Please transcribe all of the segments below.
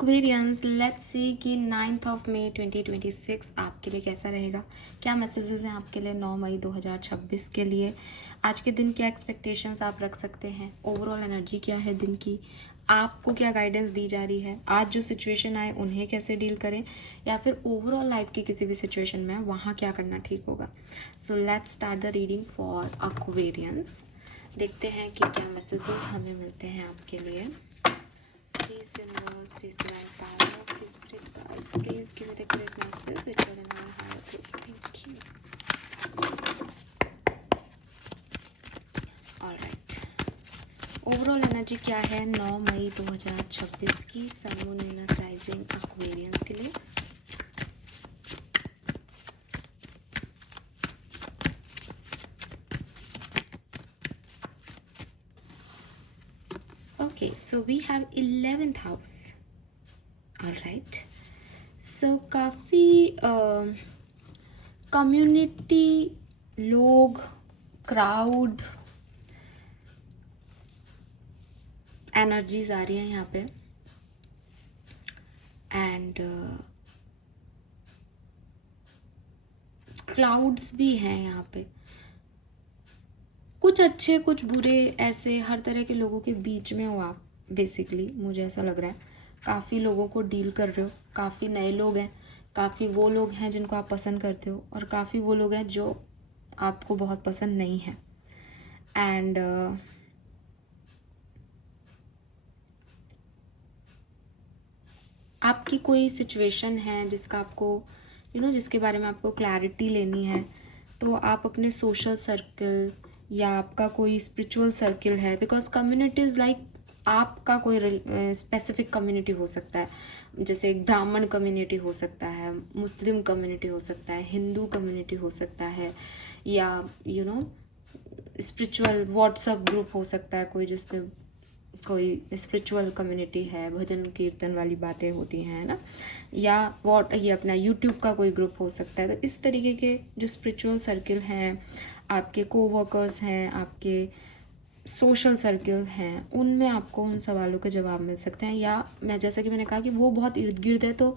Aquarians, let's see कि 9 मई 2026 आपके लिए कैसा रहेगा। क्या मैसेजेस हैं आपके लिए 9 मई 2026 के लिए। आज के दिन क्या एक्सपेक्टेशंस आप रख सकते हैं, ओवरऑल एनर्जी क्या है दिन की, आपको क्या गाइडेंस दी जा रही है, आज जो सिचुएशन आए उन्हें कैसे डील करें, या फिर ओवरऑल लाइफ की किसी भी सिचुएशन में वहाँ क्या करना ठीक होगा। So let's start the reading for Aquarians. देखते हैं कि क्या मैसेजेस हमें मिलते हैं आपके लिए। Please universe, please divine power, please spirit guides, please give me the correct message which are in our higher groups. Thank you. Alright. Overall energy क्या है 9 मई 2026 की sun moon Venus rising Aquarians के लिए। Okay, so we have 11th house. Alright. So काफ़ी community, लोग, crowd energies आ रही हैं यहाँ पे। एंड क्लाउड्स भी हैं यहाँ पे, कुछ अच्छे कुछ बुरे, ऐसे हर तरह के लोगों के बीच में हो आप। बेसिकली मुझे ऐसा लग रहा है काफ़ी लोगों को डील कर रहे हो। काफ़ी नए लोग हैं, काफ़ी वो लोग हैं जिनको आप पसंद करते हो, और काफ़ी वो लोग हैं जो आपको बहुत पसंद नहीं है। एंड आपकी कोई सिचुएशन है जिसका आपको जिसके बारे में आपको क्लैरिटी लेनी है, तो आप अपने सोशल सर्कल या आपका कोई स्पिरिचुअल सर्कल है, बिकॉज कम्युनिटीज़ लाइक आपका कोई स्पेसिफिक कम्युनिटी हो सकता है, जैसे एक ब्राह्मण कम्युनिटी हो सकता है, मुस्लिम कम्युनिटी हो सकता है, हिंदू कम्युनिटी हो सकता है, या स्पिरिचुअल व्हाट्सएप ग्रुप हो सकता है कोई, जिसपे कोई स्पिरिचुअल कम्युनिटी है, भजन कीर्तन वाली बातें होती हैं ना, या ये अपना यूट्यूब का कोई ग्रुप हो सकता है। तो इस तरीके के जो स्पिरिचुअल सर्किल हैं, आपके कोवर्कर्स हैं, आपके सोशल सर्किल हैं, उनमें आपको उन सवालों के जवाब मिल सकते हैं। या मैं जैसा कि मैंने कहा कि वो बहुत इर्द गिर्द है, तो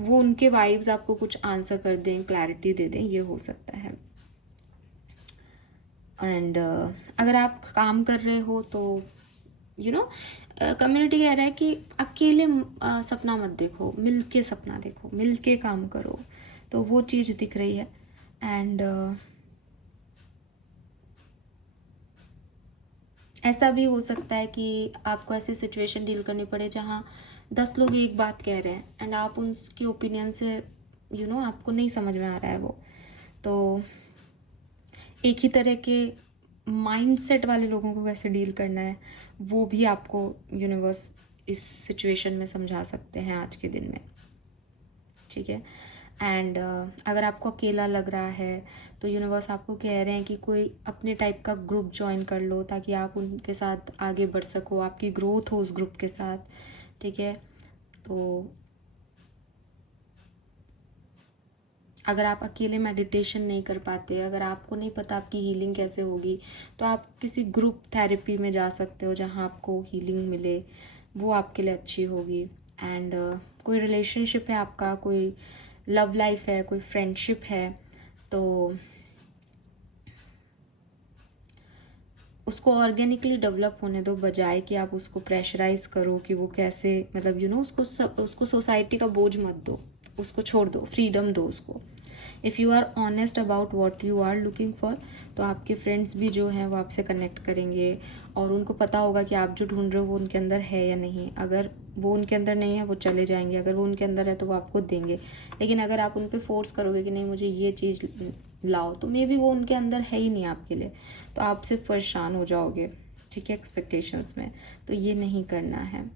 वो उनके वाइब्स आपको कुछ आंसर कर दें, क्लैरिटी दे दें, ये हो सकता है। एंड अगर आप काम कर रहे हो तो कम्युनिटी कह रहा है कि अकेले सपना मत देखो, मिलके सपना देखो, मिलके काम करो, तो वो चीज़ दिख रही है। एंड ऐसा भी हो सकता है कि आपको ऐसी सिचुएशन डील करनी पड़े जहाँ 10 लोग एक बात कह रहे हैं एंड आप उनके ओपिनियन से आपको नहीं समझ में आ रहा है वो, तो एक ही तरह के माइंडसेट वाले लोगों को कैसे डील करना है वो भी आपको यूनिवर्स इस सिचुएशन में समझा सकते हैं आज के दिन में, ठीक है। एंड अगर आपको अकेला लग रहा है तो यूनिवर्स आपको कह रहे हैं कि कोई अपने टाइप का ग्रुप ज्वाइन कर लो, ताकि आप उनके साथ आगे बढ़ सको, आपकी ग्रोथ हो उस ग्रुप के साथ, ठीक है। तो अगर आप अकेले मेडिटेशन नहीं कर पाते, अगर आपको नहीं पता आपकी हीलिंग कैसे होगी, तो आप किसी ग्रुप थेरेपी में जा सकते हो जहाँ आपको हीलिंग मिले, वो आपके लिए अच्छी होगी। एंड कोई रिलेशनशिप है आपका, कोई लव लाइफ है, कोई फ्रेंडशिप है, तो उसको ऑर्गेनिकली डेवलप होने दो, बजाय कि आप उसको प्रेशराइज करो कि वो कैसे, मतलब उसको सोसाइटी का बोझ मत दो, उसको छोड़ दो, फ्रीडम दो उसको। If you are honest about what you are looking for, तो आपके फ्रेंड्स भी जो हैं वो आपसे कनेक्ट करेंगे, और उनको पता होगा कि आप जो ढूंढ रहे हो वो उनके अंदर है या नहीं। अगर वो उनके अंदर नहीं है वो चले जाएंगे, अगर वो उनके अंदर है तो वो आपको देंगे। लेकिन अगर आप उन पर फोर्स करोगे कि नहीं मुझे ये चीज़ लाओ, तो मे बी वो उनके अंदर है ही नहीं आपके लिए, तो आप सिर्फ परेशान हो जाओगे, ठीक है, एक्सपेक्टेशंस में। तो ये नहीं करना है।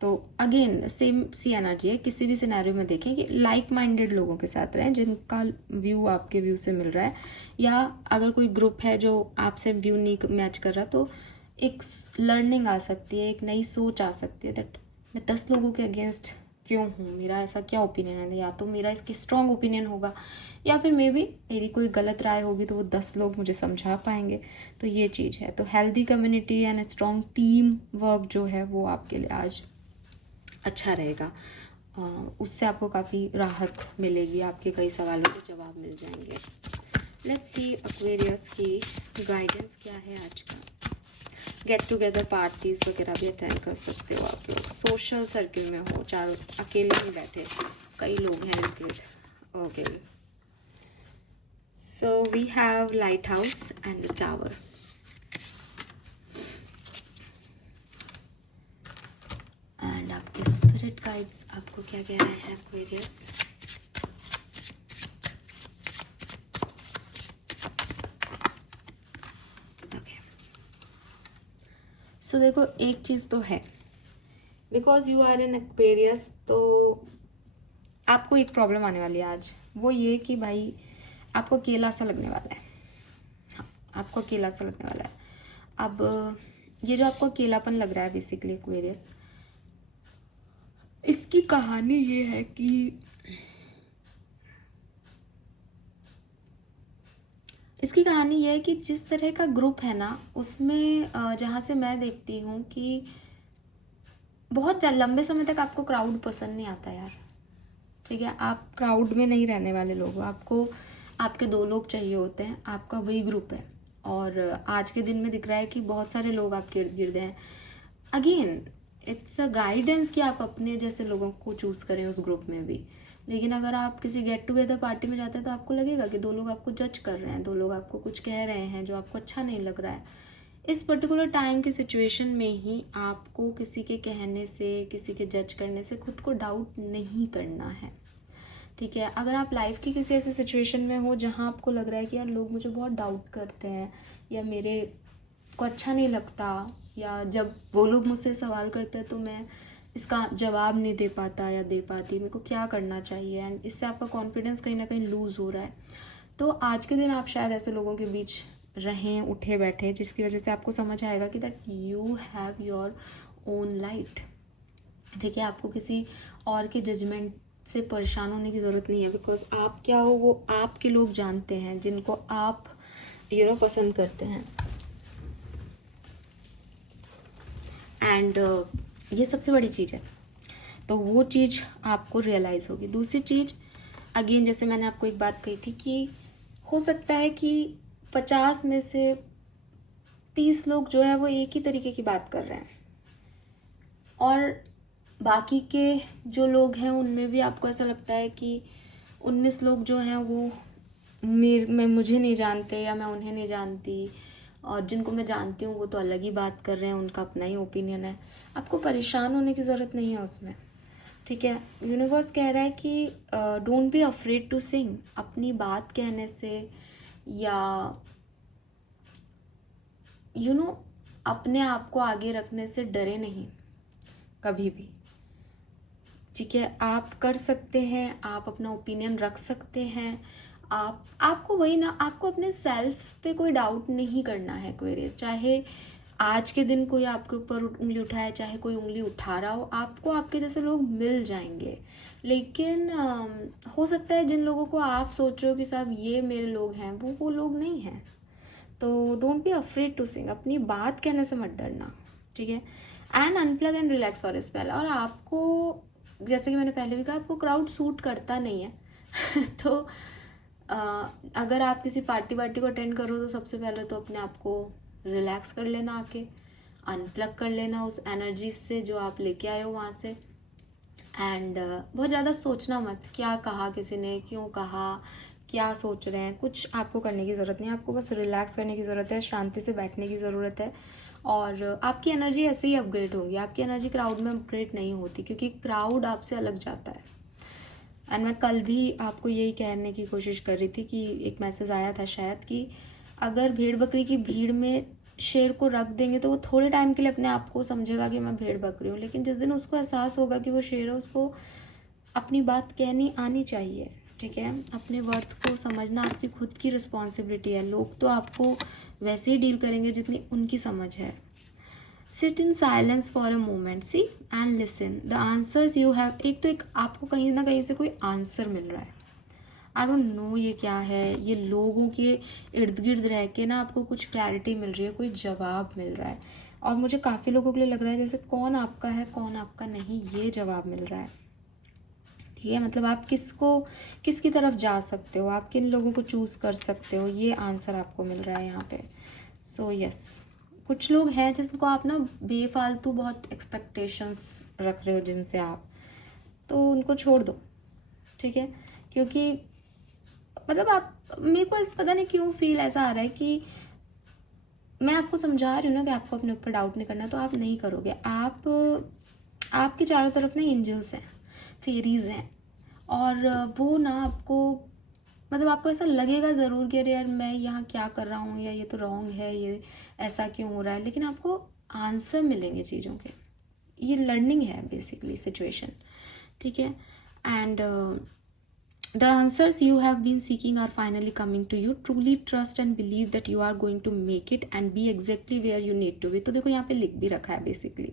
तो अगेन सेम सी एनर्जी है, किसी भी सिनेरियो में देखें कि लाइक माइंडेड लोगों के साथ रहें जिनका व्यू आपके व्यू से मिल रहा है, या अगर कोई ग्रुप है जो आपसे व्यू नहीं मैच कर रहा, तो एक लर्निंग आ सकती है, एक नई सोच आ सकती है, दैट मैं 10 लोगों के अगेंस्ट क्यों हूँ, मेरा ऐसा क्या ओपिनियन है, या तो मेरा इसकी स्ट्रॉन्ग ओपिनियन होगा, या फिर मे बी मेरी कोई गलत राय होगी तो वो 10 लोग मुझे समझा पाएंगे। तो ये चीज़ है। तो healthy community and strong team work जो है वो आपके लिए आज अच्छा रहेगा। उससे आपको काफ़ी राहत मिलेगी, आपके कई सवालों के जवाब मिल जाएंगे। लेट्स सी एक्वेरियस की गाइडेंस क्या है आज का। गेट टुगेदर पार्टीज वगैरह भी अटेंड कर सकते हो आप लोग, सोशल सर्किल में हो, चारों अकेले नहीं बैठे, कई लोग हैं इर्द गिर्द। Okay, so we have lighthouse and the tower. And आपके स्पिरिट गाइड्स आपको क्या कह रहे हैं एक्वेरियस। सो देखो, एक चीज़ तो है, because you are an Aquarius, तो आपको एक प्रॉब्लम आने वाली है आज। वो ये कि भाई आपको अकेला सा लगने वाला है। हाँ, आपको अकेला सा लगने वाला है। अब ये जो आपको अकेलापन लग रहा है बेसिकली एक्वेरियस, इसकी कहानी ये है कि जिस तरह का ग्रुप है ना, उसमें जहाँ से मैं देखती हूँ कि बहुत लंबे समय तक आपको क्राउड पसंद नहीं आता यार। ठीक है, आप क्राउड में नहीं रहने वाले लोग हो, आपको आपके 2 लोग चाहिए होते हैं, आपका वही ग्रुप है। और आज के दिन में दिख रहा है कि बहुत सारे लोग आपके इर्द गिर्द हैं। अगेन इट्स अ गाइडेंस कि आप अपने जैसे लोगों को चूज़ करें उस ग्रुप में भी। लेकिन अगर आप किसी गेट टुगेदर पार्टी में जाते हैं तो आपको लगेगा कि 2 लोग आपको जज कर रहे हैं, 2 लोग आपको कुछ कह रहे हैं जो आपको अच्छा नहीं लग रहा है। इस पर्टिकुलर टाइम की सिचुएशन में ही आपको किसी के कहने से, किसी के जज करने से खुद को डाउट नहीं करना है। ठीक है, अगर आप लाइफ की किसी ऐसी सिचुएशन में हो जहाँ आपको लग रहा है कि यार लोग मुझे बहुत डाउट करते हैं, या मेरे को अच्छा नहीं लगता, या जब वो लोग मुझसे सवाल करते हैं तो मैं इसका जवाब नहीं दे पाता या दे पाती, मेरे को क्या करना चाहिए, एंड इससे आपका कॉन्फिडेंस कहीं ना कहीं लूज़ हो रहा है, तो आज के दिन आप शायद ऐसे लोगों के बीच रहें, उठे बैठे, जिसकी वजह से आपको समझ आएगा कि that you have your own light. ठीक है, आपको किसी और के जजमेंट से परेशान होने की ज़रूरत नहीं है, बिकॉज आप क्या हो वो आपके लोग जानते हैं, जिनको आप पसंद करते हैं। एंड ये सबसे बड़ी चीज़ है, तो वो चीज़ आपको रियलाइज़ होगी। दूसरी चीज़, अगेन जैसे मैंने आपको एक बात कही थी कि हो सकता है कि 50 में से 30 लोग जो है वो एक ही तरीके की बात कर रहे हैं, और बाकी के जो लोग हैं उनमें भी आपको ऐसा लगता है कि 19 लोग जो हैं वो मुझे नहीं जानते या मैं उन्हें नहीं जानती, और जिनको मैं जानती हूँ वो तो अलग ही बात कर रहे हैं, उनका अपना ही ओपिनियन है। आपको परेशान होने की ज़रूरत नहीं है उसमें। ठीक है, यूनिवर्स कह रहा है कि don't be afraid to sing. अपनी बात कहने से या अपने आप को आगे रखने से डरे नहीं कभी भी। ठीक है, आप कर सकते हैं, आप अपना ओपिनियन रख सकते हैं, आपको वही ना, आपको अपने सेल्फ पे कोई डाउट नहीं करना है क्वेरी। चाहे आज के दिन कोई आपके ऊपर उंगली उठाए, चाहे कोई उंगली उठा रहा हो, आपको आपके जैसे लोग मिल जाएंगे। लेकिन हो सकता है जिन लोगों को आप सोच रहे हो कि साहब ये मेरे लोग हैं, वो लोग नहीं हैं। तो don't be afraid to sing, अपनी बात कहने से मत डरना। ठीक है, and unplug and relax for spell. और आपको, जैसे कि मैंने पहले भी कहा, आपको क्राउड सूट करता नहीं है तो अगर आप किसी पार्टी को अटेंड करो तो सबसे पहले तो अपने आप को रिलैक्स कर लेना, आके अनप्लग कर लेना उस एनर्जी से जो आप लेके आए हो वहाँ से। एंड बहुत ज़्यादा सोचना मत, क्या कहा किसी ने, क्यों कहा, क्या सोच रहे हैं, कुछ आपको करने की ज़रूरत नहीं है। आपको बस रिलैक्स करने की ज़रूरत है, शांति से बैठने की ज़रूरत है, और आपकी एनर्जी ऐसे ही अपग्रेड होगी। आपकी एनर्जी क्राउड में अपग्रेड नहीं होती, क्योंकि क्राउड आपसे अलग जाता है। एंड मैं कल भी आपको यही कहने की कोशिश कर रही थी कि एक मैसेज आया था शायद कि अगर भेड़ बकरी की भीड़ में शेर को रख देंगे तो वो थोड़े टाइम के लिए अपने आप को समझेगा कि मैं भेड़ बकरी हूँ, लेकिन जिस दिन उसको एहसास होगा कि वो शेर है, उसको अपनी बात कहनी आनी चाहिए। ठीक है, अपने वर्थ को समझना आपकी खुद की रिस्पॉन्सिबिलिटी है। लोग तो आपको वैसे ही डील करेंगे जितनी उनकी समझ है। Sit in silence for a moment, see and listen the answers you have. एक आपको कहीं ना कहीं से कोई आंसर मिल रहा है, आई डोंट नो ये क्या है। ये लोगों के इर्द गिर्द रह के ना आपको कुछ क्लैरिटी मिल रही है, कोई जवाब मिल रहा है। और मुझे काफ़ी लोगों के लिए लग रहा है जैसे कौन आपका है कौन आपका नहीं, ये जवाब मिल रहा है। ठीक है, मतलब आप किसकी तरफ जा सकते हो, आप किन लोगों को चूज़ कर सकते हो, ये आंसर आपको मिल रहा है यहाँ पे। सो यस, कुछ लोग हैं जिनको आप ना बेफालतू बहुत एक्सपेक्टेशंस रख रहे हो जिनसे आप, तो उनको छोड़ दो। ठीक है, क्योंकि मतलब आप, मेरे को पता नहीं क्यों फील ऐसा आ रहा है कि मैं आपको समझा रही हूँ ना कि आपको अपने ऊपर डाउट नहीं करना, तो आप नहीं करोगे। आपके चारों तरफ ना एंजल्स हैं, फेरीज हैं, और वो ना आपको, मतलब आपको ऐसा लगेगा ज़रूर कि अरे यार मैं यहाँ क्या कर रहा हूँ, या ये तो रॉन्ग है, ये ऐसा क्यों हो रहा है, लेकिन आपको आंसर मिलेंगे चीज़ों के। ये लर्निंग है बेसिकली सिचुएशन। ठीक है, and the answers you have been seeking are finally coming to you. Truly trust and believe that you are going to make it and be exactly where you need to be. तो देखो यहाँ पे लिख भी रखा है basically,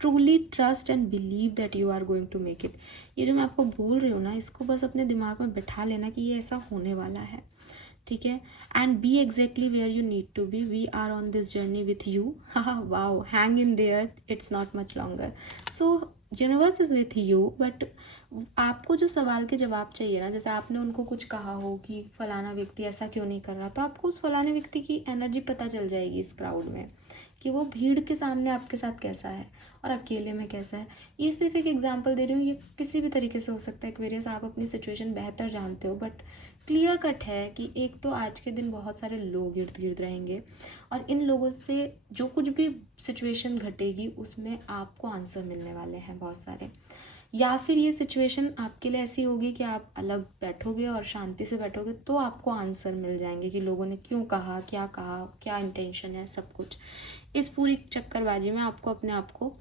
truly trust and believe that you are going to make it. ये जो मैं आपको बोल रही हूँ ना, इसको बस अपने दिमाग में बैठा लेना कि ये ऐसा होने वाला है। ठीक है, and be exactly where you need to be, we are on this journey with you. Wow, hang in there, it's not much longer. So universe is with you, but आपको जो सवाल के जवाब चाहिए ना, जैसे आपने उनको कुछ कहा हो कि फलाना व्यक्ति ऐसा क्यों नहीं कर रहा, तो आपको उस फलाने व्यक्ति की एनर्जी पता चल जाएगी इस क्राउड में, कि वो भीड़ के सामने आपके साथ कैसा है और अकेले में कैसा है। ये सिर्फ एक एग्जांपल दे रही हूँ, ये किसी भी तरीके से हो सकता है एक्वेरियस, आप अपनी सिचुएशन बेहतर जानते हो, बट क्लियर कट है कि एक तो आज के दिन बहुत सारे लोग इर्द गिर्द रहेंगे, और इन लोगों से जो कुछ भी सिचुएशन घटेगी उसमें आपको आंसर मिलने वाले हैं बहुत सारे। या फिर ये सिचुएशन आपके लिए ऐसी होगी कि आप अलग बैठोगे और शांति से बैठोगे तो आपको आंसर मिल जाएंगे कि लोगों ने क्यों कहा, क्या इंटेंशन है, सब कुछ। इस पूरी चक्करबाजी में आपको अपने आप को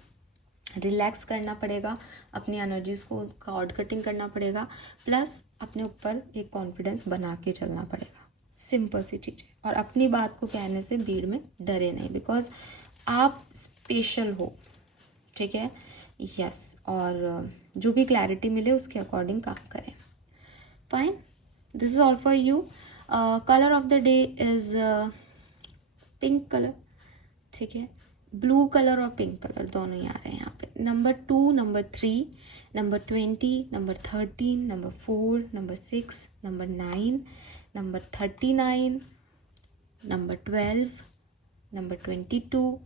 रिलैक्स करना पड़ेगा, अपनी एनर्जीज़ को कॉर्ड कटिंग करना पड़ेगा, प्लस अपने ऊपर एक कॉन्फिडेंस बना के चलना पड़ेगा। सिंपल सी चीज़ है, और अपनी बात को कहने से भीड़ में डरे नहीं, बिकॉज आप स्पेशल हो। ठीक है, यस, और जो भी क्लैरिटी मिले उसके अकॉर्डिंग काम करें। Fine, this is all for you. Colour of the day is pink colour. ठीक है, ब्लू कलर और पिंक कलर दोनों ही आ रहे हैं यहाँ पे। Number 2, number 3, number 20, number 13, number 4, number 6, number 9, number 39, number 12, number 22,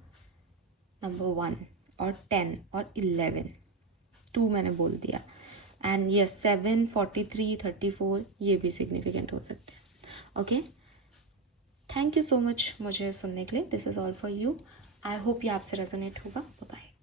number 1 और 10 और 11, 2 मैंने बोल दिया, एंड यस 7, 43, 34 ये भी सिग्निफिकेंट हो सकते हैं। Okay, thank you so much मुझे सुनने के लिए। This is all for you. I hope ये आपसे रेजोनेट होगा। Bye bye.